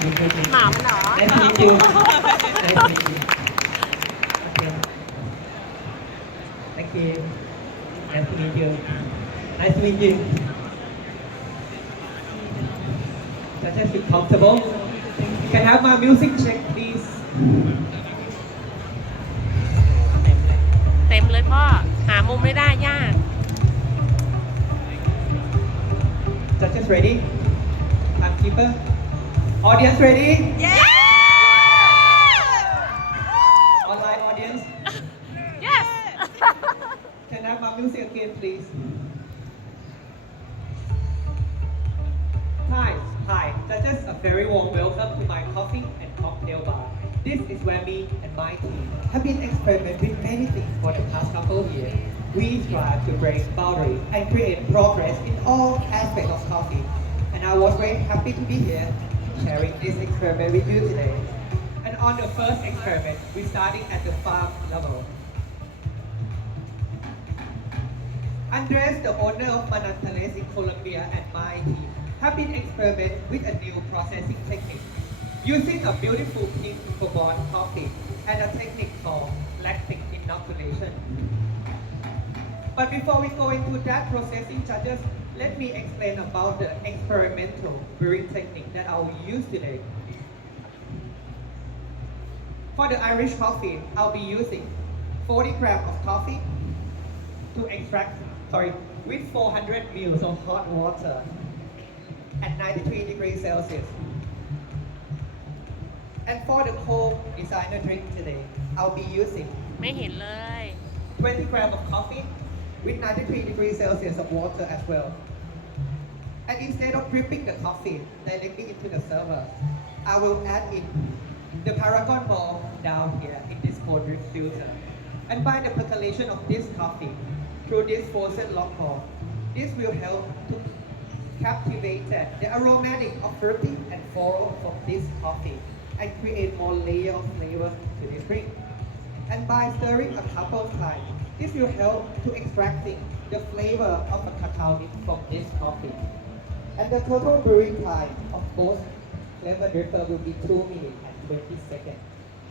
หมามันเหรอ Nice to meet you. Nice to meet you. Okay. Thank you. Nice to meet you. Nice to meet you. Just feel comfortable. Can I have my music check, please? เต็มเลยพ่อ หามุมไม่ได้ยาก Judges ready? Timekeeper? Audience ready? Online audience? yes Can I have my music again, please? Hi, judges, a very warm welcome to my coffee and cocktail bar. This is where me and my team have been experimenting with many things for the past couple of years. We strive to break boundaries and create progress in all aspects of coffee. And I was very happy to be here sharing this experiment with you today. And on the first experiment, we starting at the farm level. Andres, the owner of Manantiales in Colombia, and my team have been experimenting with a new processing technique using a beautiful pink Bourbon coffee and a technique called lactic inoculation. But before we go into that processing, judges, let me explain about the experimental brewing technique that I will use today. For the Irish coffee, I'll be using 40 grams of coffee to extract, with 400 ml of hot water at 93 degrees Celsius. And for the cold designer drink today, I'll be using ไม่เห็นเลย 20 grams of coffee with 93 degrees Celsius of water as well. And instead of dripping the coffee directly into the server, I will add in the Paragon ball down here in this cold drip filter. And by the percolation of this coffee through this frozen lock ball, this will help to captivate the aromatic of fruity and floral from this coffee and create more layer of flavor to this drink. And by stirring a couple of times, this will help to extracting the flavor of the cacao nib from this coffee. And the total brewing time of both flavor dripper will be 2 minutes and 20 seconds.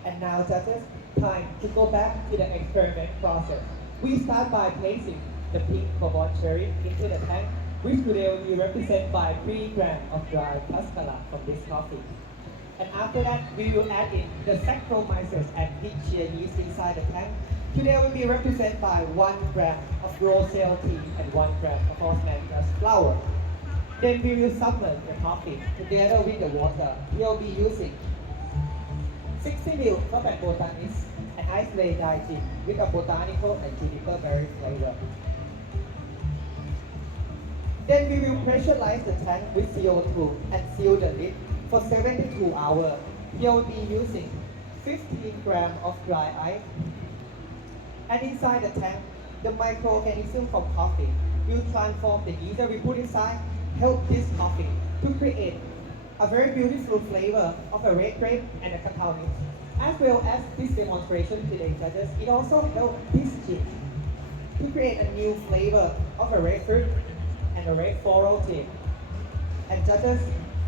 And now judges, time to go back to the experiment process. We start by placing the pink Bourbon cherry into the tank, which today will be represented by 3 grams of dry cascara from this coffee. And after that, we will add in the Saccharomyces and peach chia yeast inside the tank. Today will be represented by 1 gram of roselle tea and 1 gram of osmanthus flower. Then we will submerge the coffee together with the water. We will be using 60 ml of botanis and ice lay dye gin with a botanical and juniper berry flavor. Then we will pressurize the tank with CO2 and seal the lid for 72 hours. We will be using 15 grams of dry ice. And inside the tank, the microorganism from coffee will transform the yeast that we put inside, help this coffee to create a very beautiful flavor of a red grape and a cacao nib. As well as this demonstration today, judges, it also helps this gin to create a new flavor of a red fruit and a red floral tea. And judges,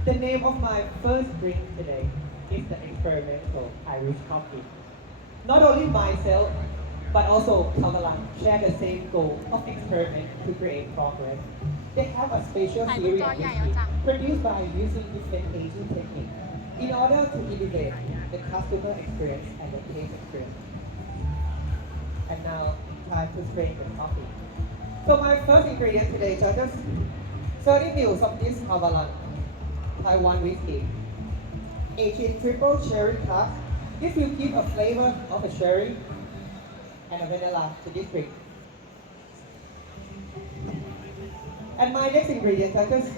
the name of my first drink today is the experimental Irish coffee. Not only myself, but also Thailand share the same goal of experiment to create progress. They have a special series of whiskey produced by using different aging techniques in order to elevate the customer experience and the taste experience. And now, time to strain the coffee. So my first ingredient today, judges, 30 ml of this Havalan Taiwan whiskey, aged in triple cherry cask. This will give a flavor of a cherry and a vanilla to this drink. And my next ingredient, judges,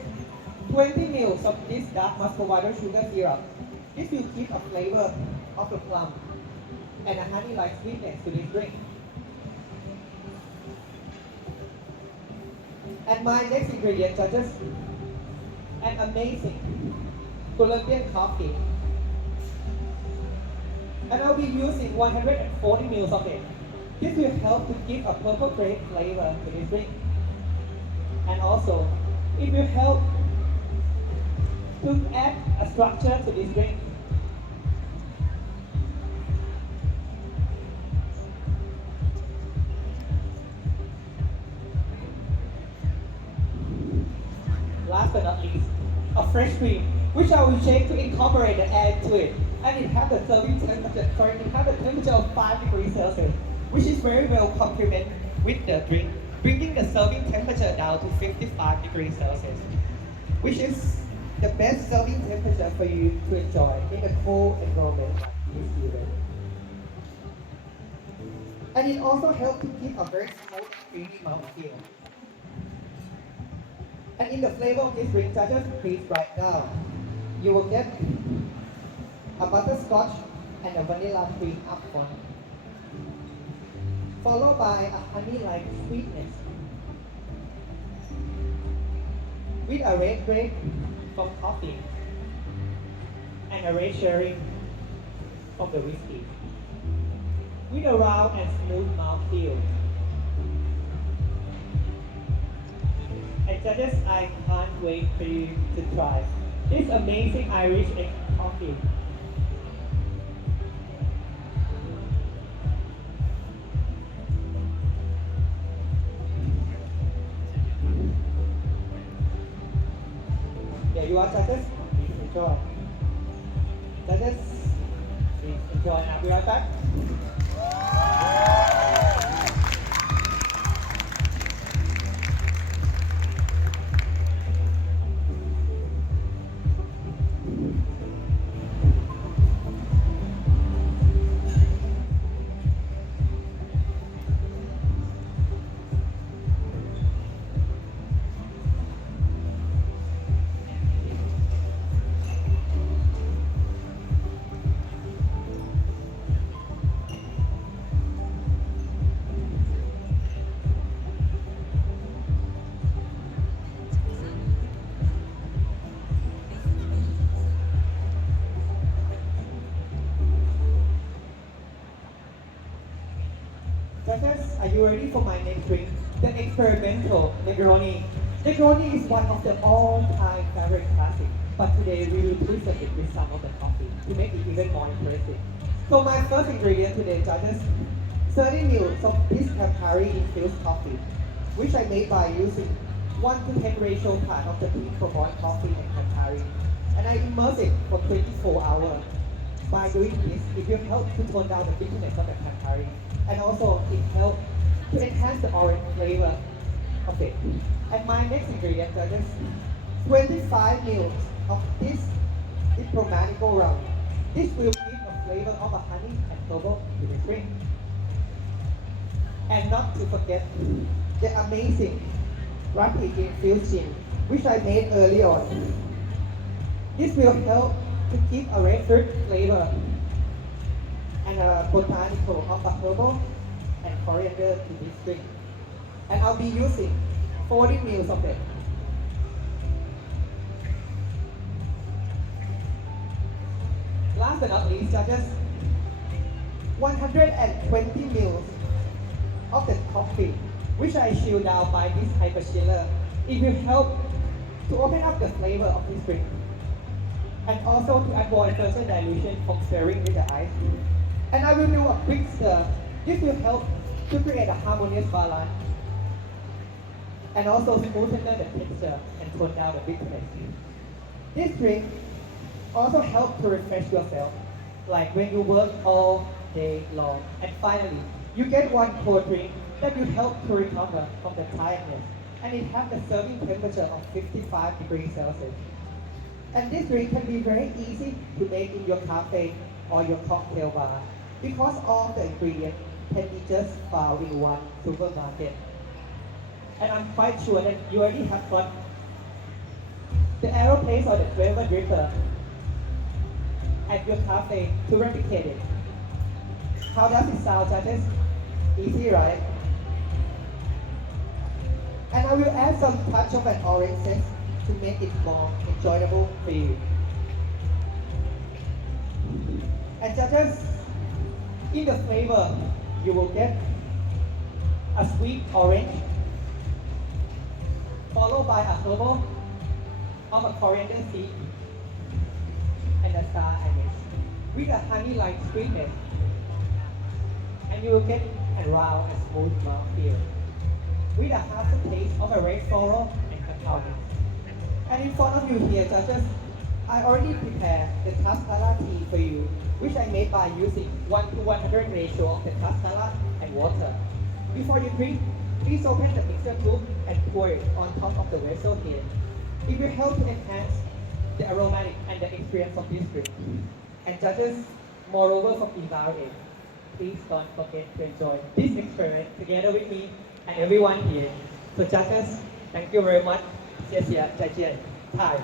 20 ml of this dark muscovado sugar syrup. This will give a flavor of the plum and a honey-like sweetness to this drink. And my next ingredient, judges, an amazing Colombian coffee. And I'll be using 140 ml of it. This will help to give a purple grape flavor to this drink. And also, it will help to add a structure to this drink. Last but not least, a fresh cream, which I will shake to incorporate the air into it. And it has the serving temperature, sorry, it has the temperature of 5 degrees Celsius, which is very well complement with the drink, bringing the serving temperature down to 55 degrees Celsius, which is the best serving temperature for you to enjoy in a cold environment like this event. And it also helps to keep a very smooth, creamy mouthfeel. And in the flavor of this drink, judges, please write down. You will get a butterscotch and a vanilla cream up front, followed by a honey-like sweetness with a red grape from coffee and a red cherry from the whiskey, with a round and smooth mouthfeel. And judges, I can't wait for you to try this amazing Irish egg coffee. There you are, judges. Please enjoy. Judges, please enjoy. I'll be right back. Judges, are you ready for my next drink? The experimental Negroni. Negroni is one of the all-time favorite classics, but today we will present it with some of the coffee to make it even more impressive. So my first ingredient today, judges, 30 ml of this Campari infused coffee, which I made by using 1 to 10 ratio part of the heat from boiled coffee and Campari, and I immerse it for 24 hours. By doing this, it will help to tone down the bitterness of the Campari, and also it helps to enhance the orange flavor of it. And my next ingredient is 25 ml of this diplomatico rum. This will give a flavor of a honey and clover to the drink. And not to forget the amazing rapid infused gin, which I made early on. This will help to give a red fruit flavor and a botanical of a herbal and coriander to this drink. And I'll be using 40 ml of it. Last but not least, judges, 120 ml of the coffee, which I chill down by this hyper chiller. It will help to open up the flavor of this drink, and also to avoid further dilution from stirring with the ice. And I will do a quick stir. This will help to create a harmonious balance and also smoothen the texture and tone down the bitterness. This drink also helps to refresh yourself, like when you work all day long. And finally, you get one cold drink that will help to recover from the tiredness, and it has a serving temperature of 55 degrees Celsius. And this drink can be very easy to make in your cafe or your cocktail bar, because all the ingredients can be just found in one supermarket. And I'm quite sure that you already have got the AeroPlace or the flavor dripper at your cafe to replicate it. How does it sound, judges? Easy, right? And I will add some touch of an orange zest to make it more enjoyable for you. And judges, in the flavor, you will get a sweet orange, followed by a herbal of a coriander seed, with a honey-like sweetness, and you will get a round and smooth mouthfeel with a half a taste of a red floral and cacao nut. And in front of you here, judges, I already prepared the cascara tea for you, which I made by using 1:100 ratio of the cascara and water. Before you drink, please open the mixer tube and pour it on top of the vessel here. It will help to enhance the aromatic and the experience of this drink. And judges, moreover from Invalid, please don't forget to enjoy this experiment together with me and everyone here. So judges, thank you very much. 谢谢，再见，Thai.